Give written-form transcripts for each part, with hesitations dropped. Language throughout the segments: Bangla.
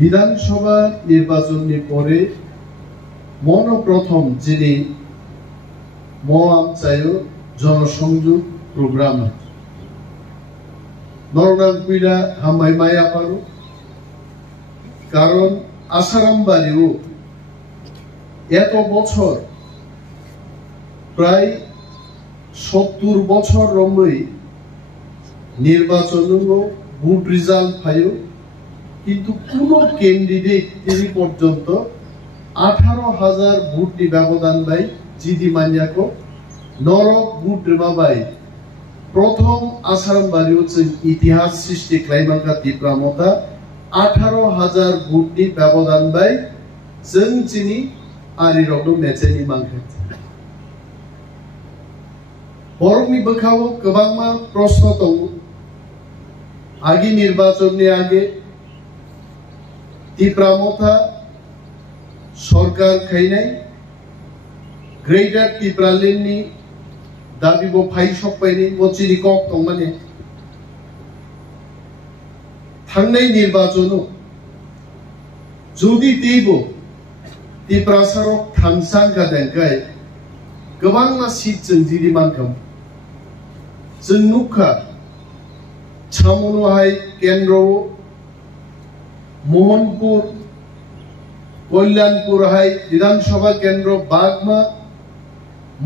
বিধানসভা নির্বাচনের পরে মনপ্রথম যিনি মহামচায় জনসংযোগ প্রোগ্রাম নরনাং কুইলা হামাই মায়া পারো কারণ আসারাম বাড়িও এত বছর প্রায় 70 বছর রমই নির্বাচন ভোট রেজাল্ট পাইও কিন্তু কোন ক্যান্ডিডেট তিনি পর্যন্ত 18,000 ভোট নি ব্যবধান বাই জিদি মানিয়াকো নরক ভোট রেবা বাই প্রথম আসারাম বাড়ি হচ্ছে ইতিহাস সৃষ্টি ক্লাইমাঙ্কা তিপ্রামতা 18,000 ভোট নি ব্যবধান বাই जों চিনি আরি রগম মেচেনি মাংখে বরংনি বখাও গোबांमा প্রশ্ন দं আগে নির্বাচননি আগে তিপ্রামতা সরকার খাইনাই গ্রেটার তিপ্রালেন্ডনি দাবিবো ফাই সপাইনি মচিনি কক দं माने थांनाय নির্বাচন যদি দেবো तिप्रासारक थांसां गादेंखाय गोबां सीट जों जिरि मानखम जों नुखा छामुनुहाय केंद्र मोहनपुर कल्याणपुरहाय विधानसभा केंद्र बागमा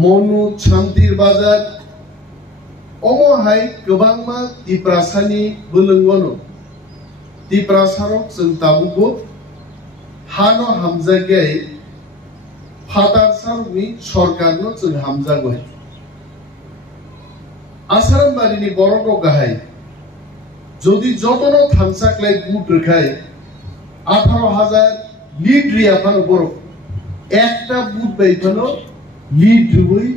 मनु शांतिर बाजार अमहाय गोबांमा तिप्रासानि बोलोंगनो तिप्रासारक जों ताबुगो हानो हामजागाय फादार सारनि सरकारनो जों हामजागय आसाराम बारिनि बरग गाहाय যদি যতন থামসাকলাই বুট রেখায় 18,000 লিড রিয়াফানো বড় একটা বুট বাইফানো লিড রুবই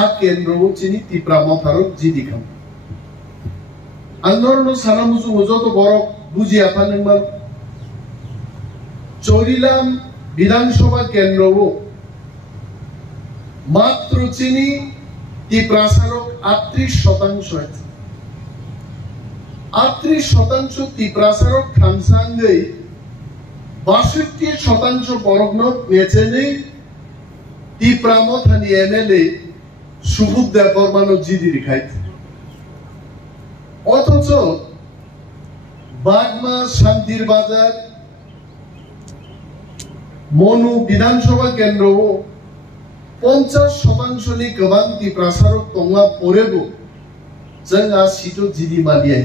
আ কেন্দ্রও চিনি তিপ্রামথারক জিদিখাম আন্দোলন সানামুজু যত বড় বুঝি আফানমান চরিলাম বিধানসভা কেন্দ্রও মাত্র চিনি তিপ্রাসারক 38% আছে 38% তিপ্রাসারক থামসাঙ্গই 62% বরগ্ন মেচেনি তিপ্রামথানি এমএলএ সুবুদ দেববর্মানো জিদি রিখাইত অথচ বাগমা শান্তির বাজার মনু বিধানসভা কেন্দ্রও 50% नि गोबां तिप्रासारक दंगा परेबो जों आ सीटो जिदि मानियाय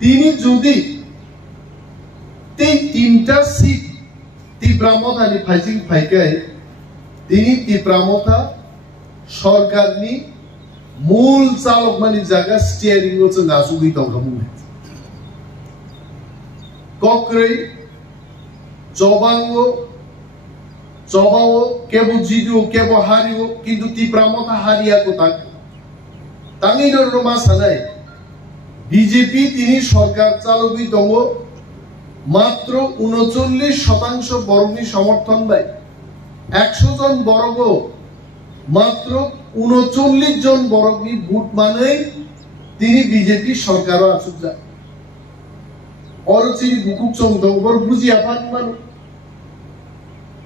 তিনি যদি তিনটা সিট তিপ্রামথানি ফাইজিং ফাইকায় তিনি তিপ্রামথা সরকারনি মূল চালক মানি জায়গা স্টিয়ারিং ও जों आजुगै दंगामु কক্রই জবাঙ্গো জবাও কেবো জিদিও কেবো হারিও কিন্তু তিপ্রামথা হারিয়া কোথাক তাঙ্গিনর রোমা সানাই বিজেপি তিনি সরকার চালকই দङ মাত্র 39% বরগ্নি সমর্থন বাই 100 জন বরগ মাত্র 39 জন বরগ্নি ভোট মানে তিনি বিজেপি সরকারও আসুজা অরচিনি বুকুক চং দङ বর বুঝি আফান মানু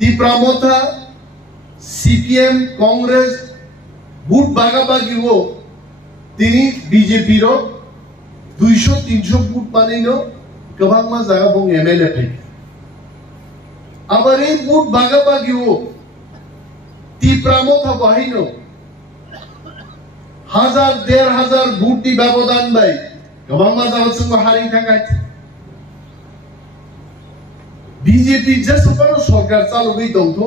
তিপ্রামথা সিপিএম কংগ্রেস ভোট ভাগাভাগি হো তিনি বিজেপির 200-300 ভোট মানিনো গোबांमा জায়গা বং এমএলএ থাকে আবার এই ভোট ভাগাভাগি হো তিপ্রামথা বাহিনো 1000-1500 ভোট দি ব্যবধান বাই গোबांमा জায়গা সঙ্গ হারি থাকায় বিজেপি যেসপানো সরকার চালুই দংথ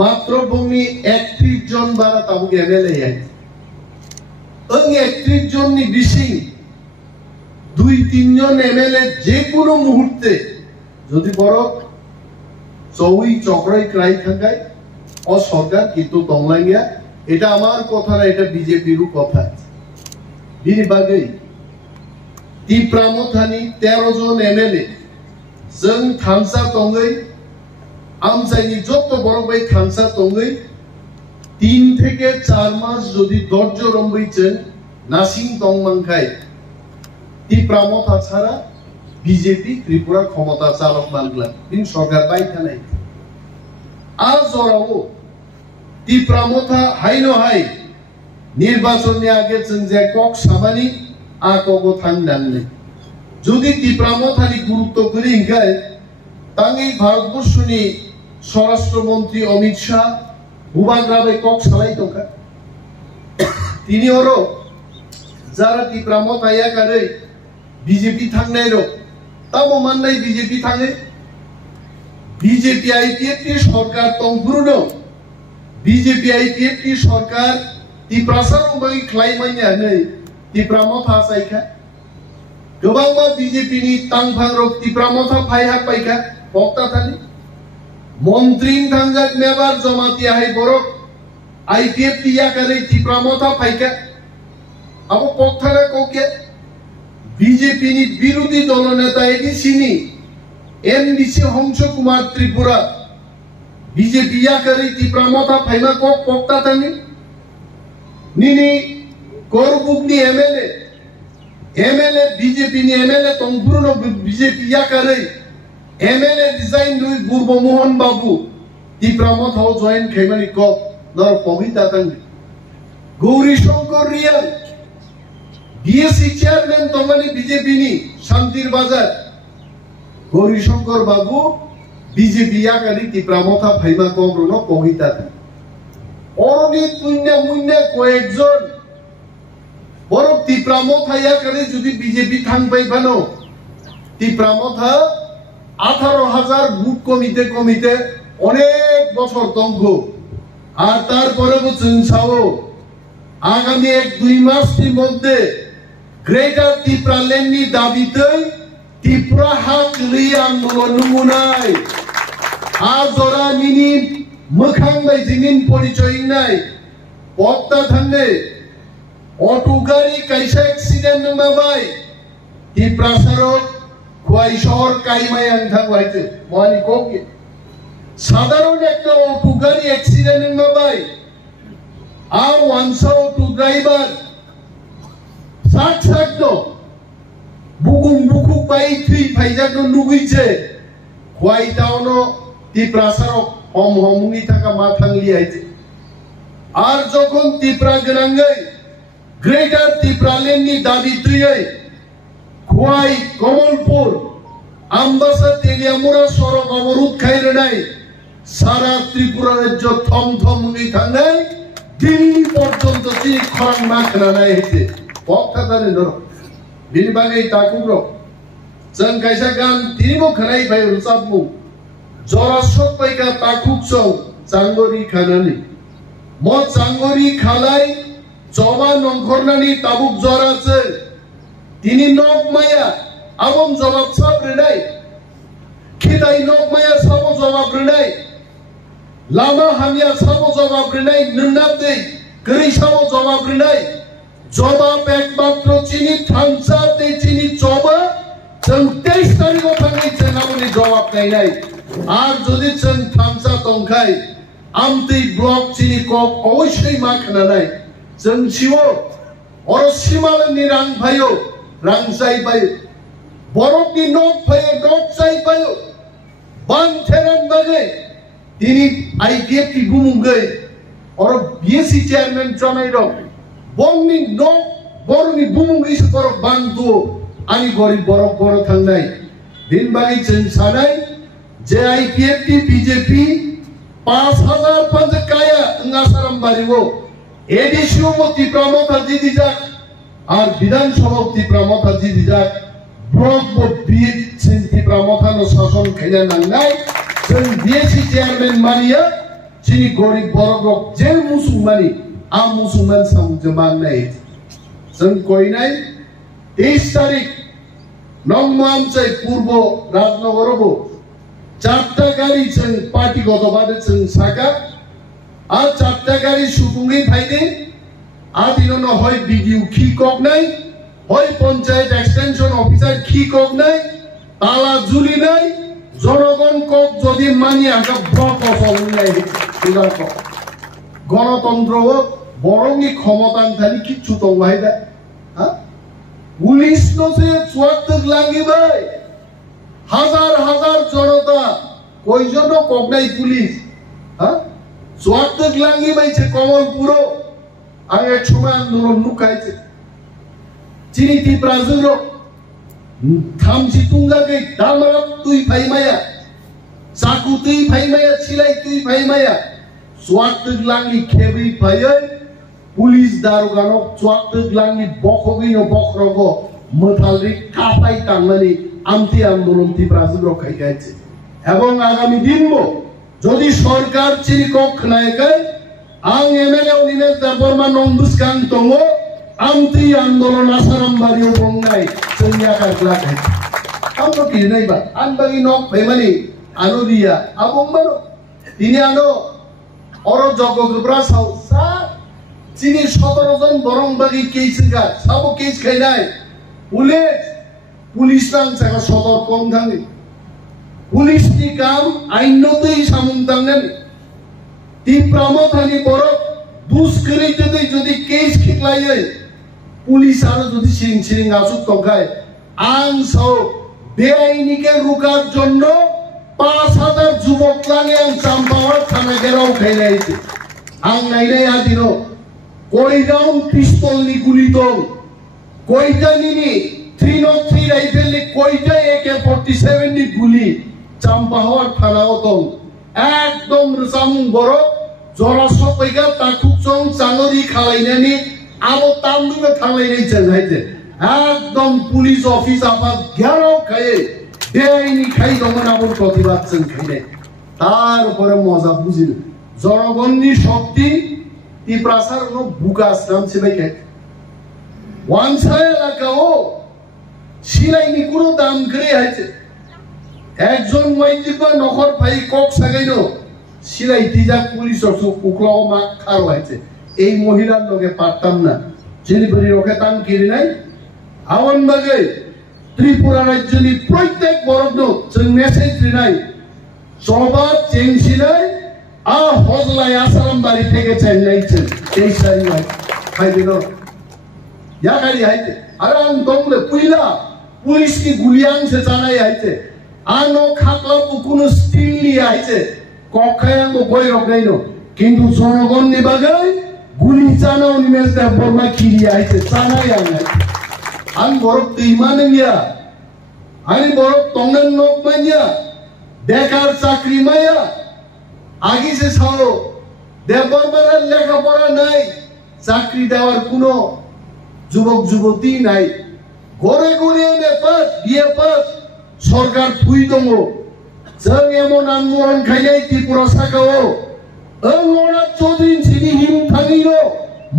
মাত্র বংনি 31 জন বারা তাবুক এমএলএ আই ওই 31 জন নি বেশি 2-3 জন এমএলএ যে কোনো মুহূর্তে যদি বড় চৌই চক্রাই ক্রাই থাকায় ও সরকার কিন্তু দংলাইয়া এটা আমার কথা না এটা বিজেপির কথা বিনি বাগে তিপ্রামথানি 13 জন এমএলএ जों थामसा दङै আমচাইনি যত বড় বাই থামসা দङै 3 থেকে 4 মাস যদি ধৈর্য রম্বইছেন নাসিং দংমানখাই তিপ্রামথা ছাড়া বিজেপি ত্রিপুরা ক্ষমতা চালক মানলাম কিন্তু সরকার পাইতা নাই আর জরাও ত্রিপ্রামথা হাইনো হাই নির্বাচনের আগে যে কক সামানি আ কক থাকলে যদি ত্রিপ্রামথানি গুরুত্ব করে হিংকায় তাঙ্গি ভারতবর্ষনি স্বরাষ্ট্রমন্ত্রী অমিত শাহ ভুবাগ্রামে কক সালাই তোকা তিনি ওরও যারা ত্রিপ্রামথা ইয়াকারে বিজেপি থাকনাই রো তাও মাননাই বিজেপি থাকে বিজেপি আইপিএফ সরকার তংপুরন বিজেপি আইপিএফ সরকার ত্রিপ্রাসার উবাই খ্লাইমাইয়া नै ত্রিপ্রামথা সাইखा गोबांबा बिजेपि नि तांफांरक त्रिप्रामथा फायहा पाइखा बक्ता थानि मन्त्री थांजाक मेबार जमाती हाय बरक आईपीएफ तिया करे त्रिप्रामथा फाइखा अब पक्थारा कोके বিজেপি नि বিরোধী দলনেতা এডিসিনি এমডিসি হংস কুমার ত্রিপুরা বিজেপি ইয়া করে ত্রিপ্রামথা ফাইমা কক পক্তা থানি নিনি করবুকনি एमएलए बीजेपी नि एमएलए तंपुरनो बीजेपी या करे एमएलए डिजाइन दुई पूर्व मोहन बाबू त्रिप्रामथाव जॉइन खेमानि को नर पविता तंग गौरी शंकर रियल बीएससी चेयरमैन तंगमानि बीजेपी नि शांतिर बाजार गौरी शंकर बाबू बीजेपी या करे त्रिप्रामथा फाइमा को ब्रनो पविता तंग औरनि तुन्या मुन्या कয়েকজন বরক ত্রিপ্রামথা ইয়া করে যদি বিজেপি থাকবাই বানো ত্রিপ্রামথা 18000 বুথ কমিতে অনেক বছর তঙ্গ আর তারপরে বলছেন সাও আগামী 1-2 মাসের মধ্যে গ্রেটার ত্রিপ্রাল্যান্ডনি দাবিতে ত্রিপুরা হাক লই আন্দোলন নমুনাই আজরা নিনি মখাং বাই জিনিন পরিচয় নাই পত্তা থানে অটো গাড়ি কাইসা অ্যাক্সিডেন্ট মাবাই ত্রিপ্রাসারক খোয়াই শহর কাইমাই আনথাং হইতে মানি কোকে সাধারণ একটা অটো গাড়ি অ্যাক্সিডেন্ট মাবাই আর ওয়ানসা অটো ড্রাইভার সাকতো বুকুক বাই থ্রি ফাইজানো নুগুইছে খোয়াই টাউনো ত্রিপ্রাসারক হমনি থাকা মাথাংলি আইছে আর যখন ত্রিপ্রা গনাঙ্গাই গ্রেটার ত্রিপ্রাল্যান্ডনি দাবি তুই খোয়াই কমলপুর আমবাসা তেলিয়ামুড়া সড়ক অবরোধ খাইরে নাই সারা ত্রিপুরা রাজ্য থম নি থাঙ্গাই দিল্লি পর্যন্ত তিনি খরাং মাখনা নাই হইতে পক্তা দানে নর বিনিবাগে তাকুগ্র जों কাইসা গান তিনিবো খনাই ভাই রুসাবমু জরাসক পাইকা তাকুক সং চাঙ্গরি খানানি ম চাঙ্গরি খালাই জবা নংখরনানি তাবুক জরাছে তিনি নক মায়া আবম জবাব সব রেনাই খিদাই নক মায়া সাবো জবাব রেনাই লামা হামিয়া সাবো জবাব রেনাই নন্নাব দেই গরি সাবো জবাব রেনাই জবাব একমাত্র চিনি থামসা দে চিনি জবা जों 23 তারিখও থাকি চেনাবনি জবাব নাই আর যদি जों থামসা তংখাই আমতি ব্লক চিনি কক অবশ্যই মাখনা নাই जों सिवो और सिमालनि रां फायो रां जाय फायो बरफनि नक फायो नक जाय फायो बान थेरान बागे तिनी आईपीएफ टी बुमुंगै और बीएससी चेयरमैन जनाय दं बंगनि नक बरनि बुमुंगै सकर बांदु आनि गरि बरफ थांनाय दिन बागै जों सानाय जे आईपीएफ टी बीजेपी 5000 पंज काया अंगासाराम बारिवो एडिसियो ত্রিপ্রামথা জিদি যাক আর বিধানসভা ত্রিপ্রামথা জিদি যাক ব্লক বিট ত্রিপ্রামথা নো শাসন খেলে নাংনাই जों বিএসসি চেয়ারম্যান মানিয়া চিনি গরিব বড় যে মুসলমানি আম মুসলমান সামজমান নাই जों কইনাই 23 তারিখ নংমামচাই পূর্ব রাজনগরবো 4টা গাড়ি जों পার্টিগতভাবে जों সাকা আর 4টা গাড়ি সুপুঙ্গি ফাইদে আদিননো হয় বিডিও কি কক নাই হয় পঞ্চায়েত এক্সটেনশন অফিসার কি কক নাই তালা জুলি নাই জনগণ কক যদি মানি আকা ব্লক অসল নাই সুদা কক গণতন্ত্র বরংনি ক্ষমতান থানি কিচ্ছু তো ভাইদা হ্যাঁ পুলিশ নো সে চুয়াত্তক লাগি ভাই কয়জনও কগনাই পুলিশ হ্যাঁ সোয়াক্ত গ্লাঙ্গি বাইছে কমল পুরো আর এক সময় আন্দোলন নুকাইছে চিনি টিপ্রাজুর থামছি তুঙ্গাকে দালমারা তুই ফাইমায়া চাকু তুই ফাইমায়া ছিলাই তুই ফাইমায়া সোয়াক্ত গ্লাঙ্গি খেবি ফাইয় পুলিশ দারোগানো সোয়াক্ত গ্লাঙ্গি বখগিনো বখরগ মথালরি কাপাই টাঙ্গানি আন্তি আন্দোলন টিপ্রাজুর রক্ষাই গাইছে এবং আগামী দিনবো যদি সরকার চিনি কক্ষ নায়কায় আং এমএলএ নিমেশ দেববর্মা নন্দুসকান তঙ্গ আন্তি আন্দোলন আসারাম বাড়িও বংনাই সৈন্যাকার ক্লাকাই আমরা কি নাইবা আনবাগি নক ভাইমানি আনো দিয়া আবং মানো তিনি আনো অর জগ গবরা সাউসা চিনি 17 জন বরংবাগি কেসগা সাবো কেস খাইনাই পুলিশ নাং সাকা সদর কম থাঙ্গি পুলিশ ni কাম আইনতেই সামুন্তাঙ্গেন টিপ্রামথানি বড় দুষ্কৃতীতে যদি কেস খিকলাইয়ে পুলিশ আরো যদি সিং আসুক তঙ্কায় আং সব বেআইনিকে রুকার জন্য 5000 যুবক লাগে আং চাম্পাওয়ার থানা গেরাও খাইলাইছে আং নাইলাই আদিনো কয়দাউন পিস্তল নি গুলি দং কয়টা নিনি 303 রাইফেল নি কয়টা AK47 নি গুলি চাম্পাওয়ার থানাও দং একদম রসামুং বড় জরা সপাইগা তাকুক চং চাঙরি খালাইনানি আবো তামদুবে খালাইনাই চাইছে একদম পুলিশ অফিস আপাত গেরাও খায়ে বেআইনি খাই দমন আবর প্রতিবাদ চং খাইনে তারপরে মজা বুঝিল জনগণনি শক্তি টিপ্রাসার নো বুকাস নাম ছিবাইকে ওয়ানসায় এলাকাও সিলাইনি কোনো দাম করে আছে একজন মাইজিবা নখর ভাই কক সাগাইনো সিলাই তিজা পুলিশ উকলাও মা খারো আছে এই মহিলার লগে পারতাম না যিনি বলি রকে তাম কিরি নাই আওয়ান বাগে ত্রিপুরা রাজ্যনি প্রত্যেক বরদ जों মেসেজ দিনাই সবার চেংসিনাই আ হজলাই আসারাম বাড়ি থেকে চাইনাইছে এই সারি ভাই ভাই দিনো ইয়া গাড়ি আইতে আরে আন দমলে পুইলা পুলিশ কি গুলিয়াং সে জানাই আইতে আনো খাকলা কোনো স্টিল নিয়ে আইছে কখায়াঙ্গ বই রকাইনো কিন্তু জনগণ নিবাগাই গুলি চানাও নিমেশ দেববর্মা কিরি আইছে চানাই আনাই আন বরফ ইমানে গিয়া আনি বরফ তঙ্গেন নক মাইয়া বেকার চাকরি মাইয়া আগে সে ছাড়ো দেববর্মার লেখাপড়া নাই চাকরি দেওয়ার কোনো যুবক যুবতী নাই ঘরে ঘরে এনে পাস বিয়ে পাস সরকার থুই দङ जों এমন আন্দোলন খাইলাই ত্রিপুরা শাখাও ওনা চৌধুরী সিনি হিম থাঙ্গিরো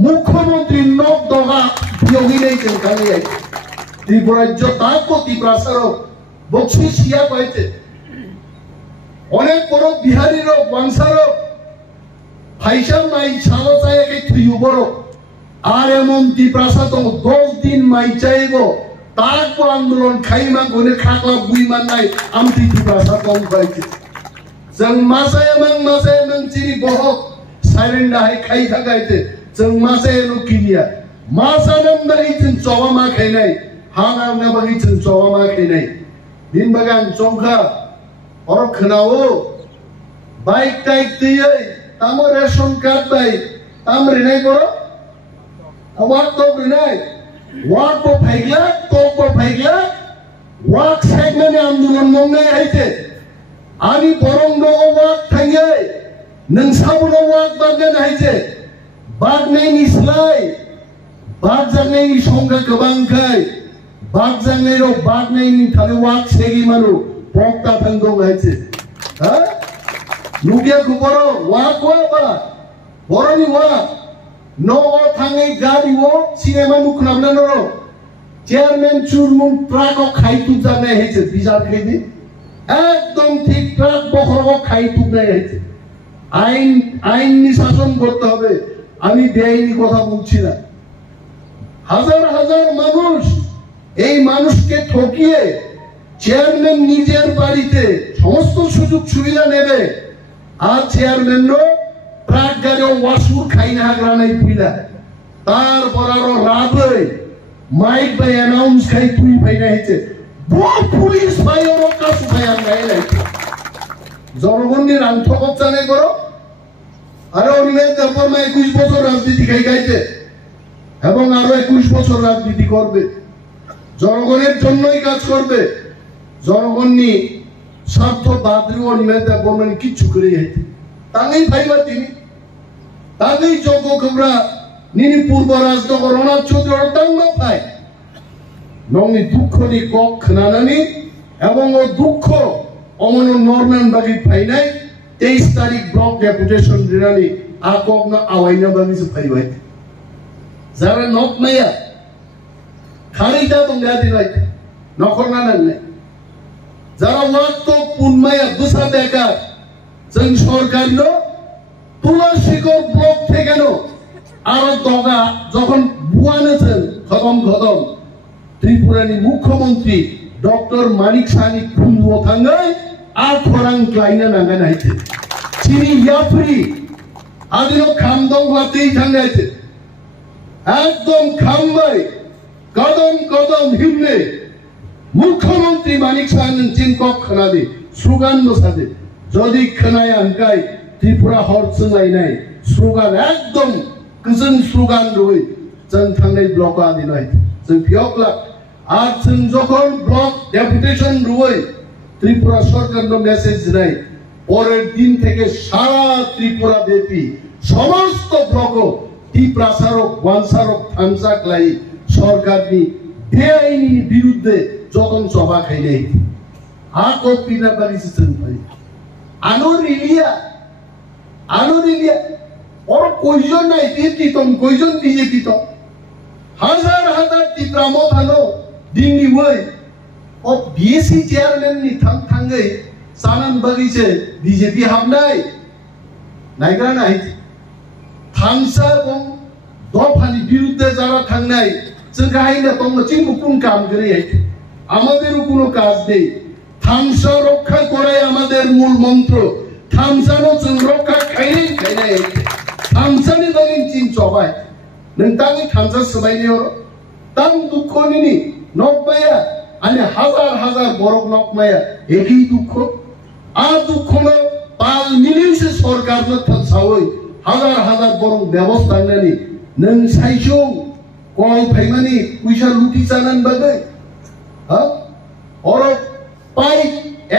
মুখ্যমন্ত্রী নক দগা বিয়োগিলাই जों খাইলাই ত্রিপুরা জতাকো ত্রিপ্রাসার বক্সি সিয়া পাইতে অনেক বড় বিহারীর বংশার ফাইসা মাই ছালো চাইকে থুইউ বড় আর এমন ত্রিপ্রাসা দङ 10 দিন মাই চাইবো তারপর আন্দোলন খাইমা গনে খাকলা বুইমান নাই আমতি ত্রিপ্রাসা দং বাইতে जों মাসায় চিনি বহক সাইরেন্ডা হাই খাই থাকাইতে जों মাসায় নো কিনিয়া মাসানাম বাগি जों চবা মা খাইনাই হানাম না বাগি जों চবা মা খাইনাই দিন বাগান চংখা অর খনাও বাইক টাইক দিয়ে তাম রেশন কার্ড বাই তাম রেনাই বড় আওয়ার তো রেনাই ওয়াক পো ফাইগলা tok পো ফাইগলা ওয়াক সেগমেন্ট আন্দোলন মংনাই আইতে আনি বরং নো ওয়াক থাঙ্গে নংসাবুনো ওয়াক বাগন আইতে বাগনাইনি স্লাই বাগজাংনাইনি সংখ্যা गोबांखाय বাগজাংনাইরো বাগনাইনি थाले ওয়াক সেগি মানো পক্তা থাঙ্গং আইতে হ্যাঁ নুকিয়া কুপরো ওয়াক ওয়াবা বরনি ওয়াক नो थांगे गाड़ी वो सिनेमा नुखनाम ना नो चेयरमैन चुरमुं ट्रक को खाई तुक जाने है चे बिजार खेदी एकदम ठीक ट्रक बखर को खाई तुक नहीं है चे आइन निशासन करते होगे आमी बेआईनी कोथा बुझी ना हजार मानुष এই মানুষকে ঠকিয়ে চেয়ারম্যান নিজের বাড়িতে সমস্ত সুযোগ সুবিধা নেবে আর চেয়ারম্যান নো ট্রাক গাড়ি ওয়াসুর খাইনা হাগরানাই পিলা তারপর আরো রাবে মাইক বাই অ্যানাউন্স খাই তুই ভাইনা হইছে বড় পুলিশ ভাই ওর কাছে ভাই আমরা এলাই জনগণের আন্তঃকত জানে করো আরে অনিমেষ দেববর্মা 21 বছর রাজনীতি খাইছে এবং আরো 21 বছর রাজনীতি করবে জনগণের জন্যই কাজ করবে জনগণ নিয়ে স্বার্থ বাদরি অনিমেষ দেববর্মা কিচ্ছু করে যাইতে তাই ভাইবা তিনি তাই যোগ্য খবরা নিনি পূর্ব রাজনগর অনাথ চৌধুরী তাঙ্গা ভাই নংনি দুঃখ নি কক খানানি এবং ও দুঃখ অমন নরম্যান বাগি ভাই নাই 23 তারিখ ব্লক ডেপুটেশন দিনানি আকক না আওয়াইনা বাগি সে ভাই ভাই যারা নক মাইয়া খারিটা তোমরা দিলাই নখর না নাই যারা ওয়াক্ত পুনমায়া দুসা বেকার जों सरकारनो तुलासिगर ब्लक থেকেনো আর দগা যখন বুয়ানেছেন খতম ত্রিপুরানি মুখ্যমন্ত্রী ডক্টর মানিক সানি খুনবো থাঙ্গাই আর খরাং ক্লাইনা নাঙ্গা নাইছে চিনি ইয়াফরি আদিনো খামদং লাতেই থাঙ্গাইছে একদম খামবাই কদম হিমলে মুখ্যমন্ত্রী মানিক সানি চিনকক খানাদে স্লোগান নসাদে যদি খানায় আনকাই ত্রিপুরা হরসঙ্গাই নাই স্লোগান একদম गोजोन स्लोगान रही जों थांनाय ब्लक आदि नाय जों फियकला আর जों যখন ব্লক ডেপুটেশন রই ত্রিপুরা সরকারનો মেসেজ নাই পরের দিন থেকে সারা ত্রিপুরা ব্যাপী সমস্ত ব্লক টিপ্রাসারক ওয়ানসারক থামসাকলাই সরকারনি বেআইনি বিরুদ্ধে যখন সভা খাইলে আ কপিনা বারিছেন ভাই আনোরিলিয়া और कोइजन নাই টিতম কোইজন বিজেপি তো হাজার টিপ্রামো থানো দিননি ওই ও বিএসসি চেয়ারম্যান নি থাঙ্গাই সানান বাগিছে বিজেপি হামনাই নাইগ্রা নাই থামসা এবং দফানি বিরুদ্ধে যারা থাঙ্গাই जों গাইনা তোমরা চিঙ্গু কোন কাম করে আইছে আমাদেরও কোনো কাজ নেই থামসা রক্ষা করাই আমাদের মূল মন্ত্র থামসানো जों রক্ষা খাইনাই थामसानि बागै चिन चबाय नोंथांनि थामसा सोबायनि हर तां दुखनिनि नकमाया आनि हाजार बरक नकमाया एखि दुख आ दुखनो पाल मिलिसे सरकारनो थासावै हाजार बरक व्यवस्था नानि नों साइसौ कल फाइमानि पैसा लुटि जानान बागै हा और पाइ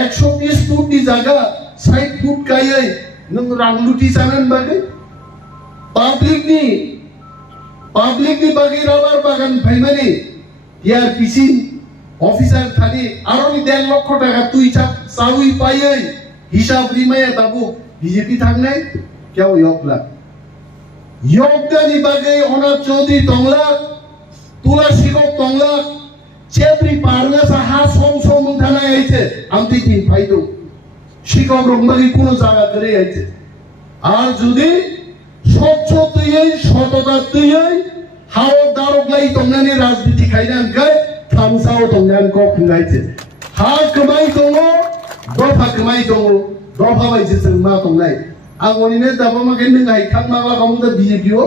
130 फुटनि जागा 60 फुट गायै नों रां लुटि जानान बागै पाब्लिकनि बागै राबार बागान फाइमानि টিআরপিসি অফিসার থানি আরনি 1.5 লক্ষ টাকা তুই চাউই পাইই হিসাব রিমায়া তাবু বিজেপি থাকনাই কেউ ইয়কদানি বাগৈ অনাথ চৌধুরী তংলা তুলাসিকক তংলা চেত্রি পারনা সাহা সম থানায় আইছে আমতি তিন ফাইদো শিকক রংবাগি কোন জায়গা করে আইছে আর যদি স্বচ্ছ তুই সততা তুই হাও দারগলাই তংনানি রাজনীতি খাইনা গায় থামসাও তংনান ক খুঙ্গাইছে হা কমাই দङ দফা কমাই দङ দফা বাইছে जों मा তংনাই आंनिनो दाबा मागे नोंहाय थांमाला गावनो बिजेपिओ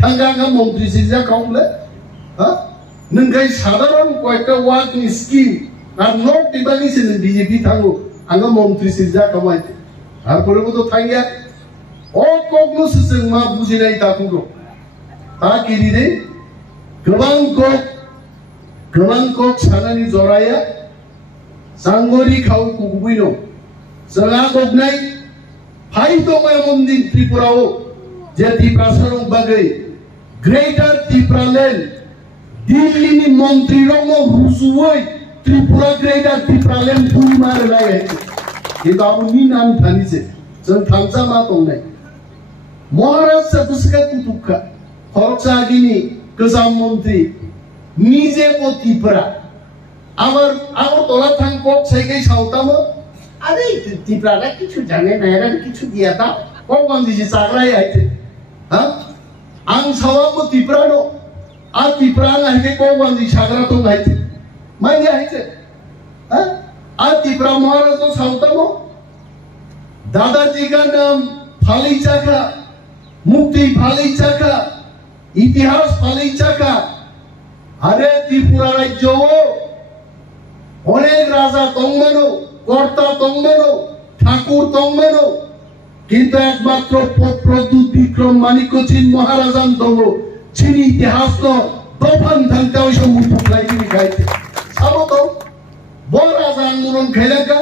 थांगागा मन्त्रि सिजा काउले हा नोंगाय साधारण कयटा वार्कनि स्किम আর নট দিবানিছে বিজেপি থাঙ্গো आङो मन्त्रि सिजा कामाय আর পরেও তো থাঙ্গিয়া ও কগনোসে जों मा बुजिनाय दाकुरो ता किरिदे गोबां कक सानानि जराया सांगरि खाउ कुबुइनो जोंहा गबनाय फाइ दङ मन्दिर त्रिपुराओ जे टिप्रासारं बागै ग्रेटर टिप्रालेन्ड दिल्लीनि मन्त्रि रङ रुजुयै त्रिपुरा ग्रेटर टिप्रालेन्ड बुइमार लाय কিন্তু আপনি নাম থানিছে जों थामसा मा दंनाय महाराष्ट्र दुसका कुतुका खरचागिनी गोजाम मन्त्रि নিজে ত্রিপুরা আবার তোলা থাং কক সাইকাই সাউতামো আরে ত্রিপুরা কিছু জানে না এরা কিছু দিয়া দাও কখন দিছি চাকরাই আইছে হ্যাঁ আং সাওয়াবো ত্রিপুরানো আর ত্রিপুরা আইকে কখন দি সাগরা তো আইছে মাইনে আইছে হ্যাঁ আর ত্রিপুরা মহারাষ্ট্র সাউতামো दादाजी का नाम फाली चाका मुक्ति फाली चाका इतिहास फाली चाका अरे त्रिपुरा राज्य अनेक राजा तंगमानो कर्ता तंगमानो ঠাকুর তংবানো কিন্তু একমাত্র প্রদ্যুৎ বিক্রম মানিক্যচিন মহারাজান দঙ্গ চিনি ইতিহাস তো দফান থাকতে ওই সব মুঠো খাইনি খাইতে সাবো তো বড় রাজা আন্দোलन खेलेगा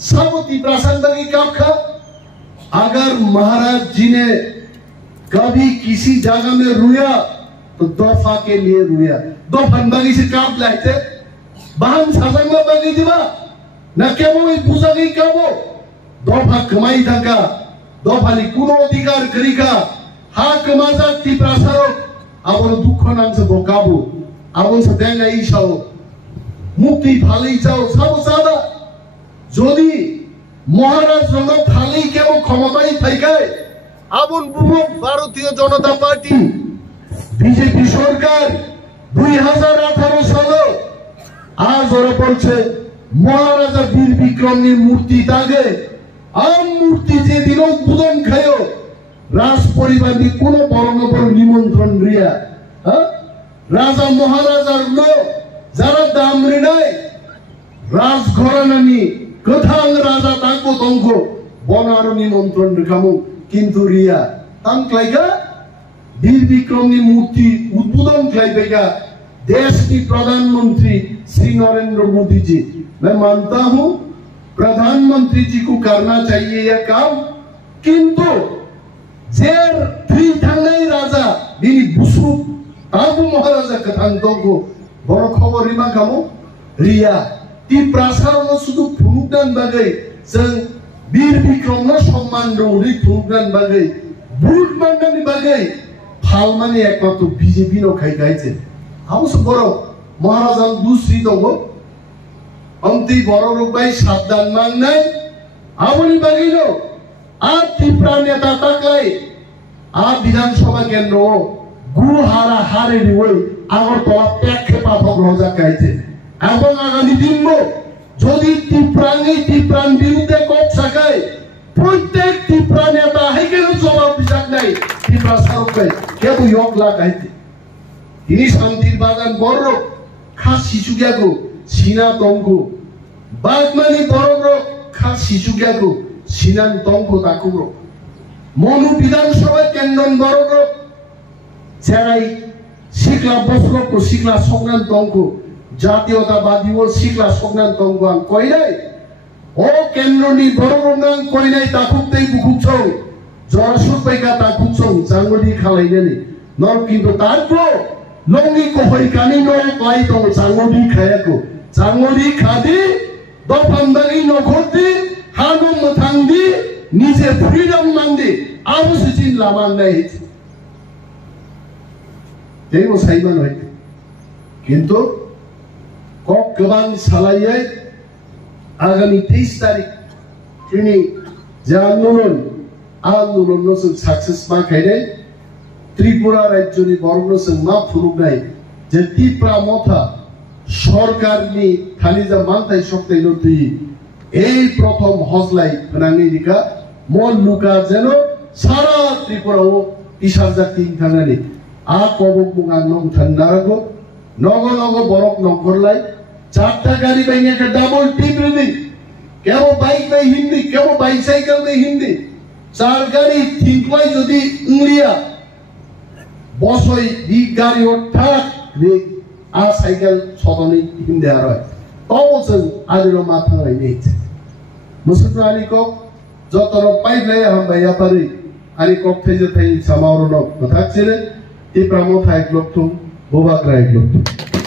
सब तिप्रासंड की काम खा अगर महाराज जी ने कभी किसी जगह में रुया तो दफा के लिए रुया दफान बागी से काम लाए थे बाहन साजन में बागी दिवा न क्या वो पूजा की क्या वो दफा कमाई था का दफा ली कुनो अधिकार करी का हाँ कमाजा तिप्रासारो अब वो दुख नाम से बोकाबू अब वो सदेंगा ईशाओ मुक्ति फाली जाओ सब सादा যদি মহারাজ রণব থালি কেবল ক্ষমতায় থাকায় আবুল বুমক ভারতীয় জনতা পার্টি বিজেপি সরকার 2018 সালে আজ ওরা বলছে মহারাজা বীর বিক্রমের মূর্তি তাগে আম মূর্তি যেদিন উদ্বোধন খায়ও রাজ পরিবার দিয়ে কোনো বড় নিমন্ত্রণ রিয়া রাজা মহারাজার লোক যারা দাম ঋণায় রাজ ঘরানানি কোথাও রাজা তাকো তঙ্গ বনার নিমন্ত্রণ রেখামু কিন্তু রিয়া তাম ক্লাইগা বীর বিক্রমী মূর্তি उद्बोधन क्लाइबेगा देश की प्रधानमंत्री श्री नरेंद्र मोदी जी मैं मानता हूं प्रधानमंत्री जी को करना चाहिए यह काम किंतु जेर थ्री थांगनाय राजा बिनी बुसु ताबु महाराजा कथां तंगो बड़ खबर रिमा खामु रिया तिप्रासारनो शुधु फुनुगदान बागै जों बीर बिक्रमनो सम्मान दौरि फुनुगदान बागै बुट माननानि बागै फालमानि एकमात्र बीजेपी नो खाइगाइছে हाउस बरो महाराजा दुसरी दंगो अंति बरो रुबाय साबधान मांगनाय आबनि बागैनो आ तिप्रा नेता ताकलाय आ विधानसभा केन्द्र गुहारा हारे निवै আগরতলা প্রেক্ষেপা ভগ্নজা গাইছে এবং আগামী দিনও যদি তিপ্রাণ বিরুদ্ধে কোপ সাকায় প্রত্যেক তিপ্রা নেতা হেকেন জবাব বিচার নাই তিপ্রা সারকে কেউ ইয়ক লাগাইতে তিনি শান্তির বাগান বড় খা শিশু গেগো সিনা তঙ্গ বাগমানি বড় খা শিশু গেগো সিনান তঙ্গ তাকুর মনু বিধানসভা কেন্দ্র বড় যারাই শিকলা বসলক শিকলা সংগ্রাম তঙ্গ জাতীয়তাবাদী ও শিকলা সংগ্রাম তঙ্গ আন কইলাই ও কেন্দ্রনি বড়রঙ্গাং কইলাই তাকুতেই বুকুছং জরসুর পাইকা তাকুছং জাঙ্গলি খালাইনেনি নর কিন্তু তারপর লঙ্গি কহই কানি নয় কই দং জাঙ্গলি খায়াকো জাঙ্গলি খাদি দফান্দারি নখতি হানো মথাংদি নিজে ফ্রিডম মাংদি আবু সিচিন লামান নাই तेरो साइमन है किंतु कब कबान सालाये आगामी 23 तारीख किनी आंदोलन नो जों सक्सेस मा खायदे त्रिपुरा राज्यनि बरनो जों मा फुरुगनाय जे तिप्रा मथा सरकारनि थालिजा मानथाय शक्तिनो थि এই প্রথম হজলাই ফনানি দিকা মল লুকা যেন সারা ত্রিপুরাও ইসারজাতি থানানি आ कबक मुगां नं थान्नागो नगो नगो बरक नंखरलाय चारटा गाड़ी बाइने के डबल टीम रेडी केवो बाइक में हिंदी केवो बाइसाइकल में हिंदी चार गाड़ी थिंकलाय जदि इंग्लिया बसय बि गाड़ी थाक रे आ साइकेल सदनि हिंदी आरो तबो जों आदिरो माथांलाय नै मुसुरानि को जतरो पाइनाय हामबाय आपारि आरि कक थैजे थाइ सामावरो न कथाक चेले Tipraland एक लोग तुम बोबाग्रा एक लोग तुम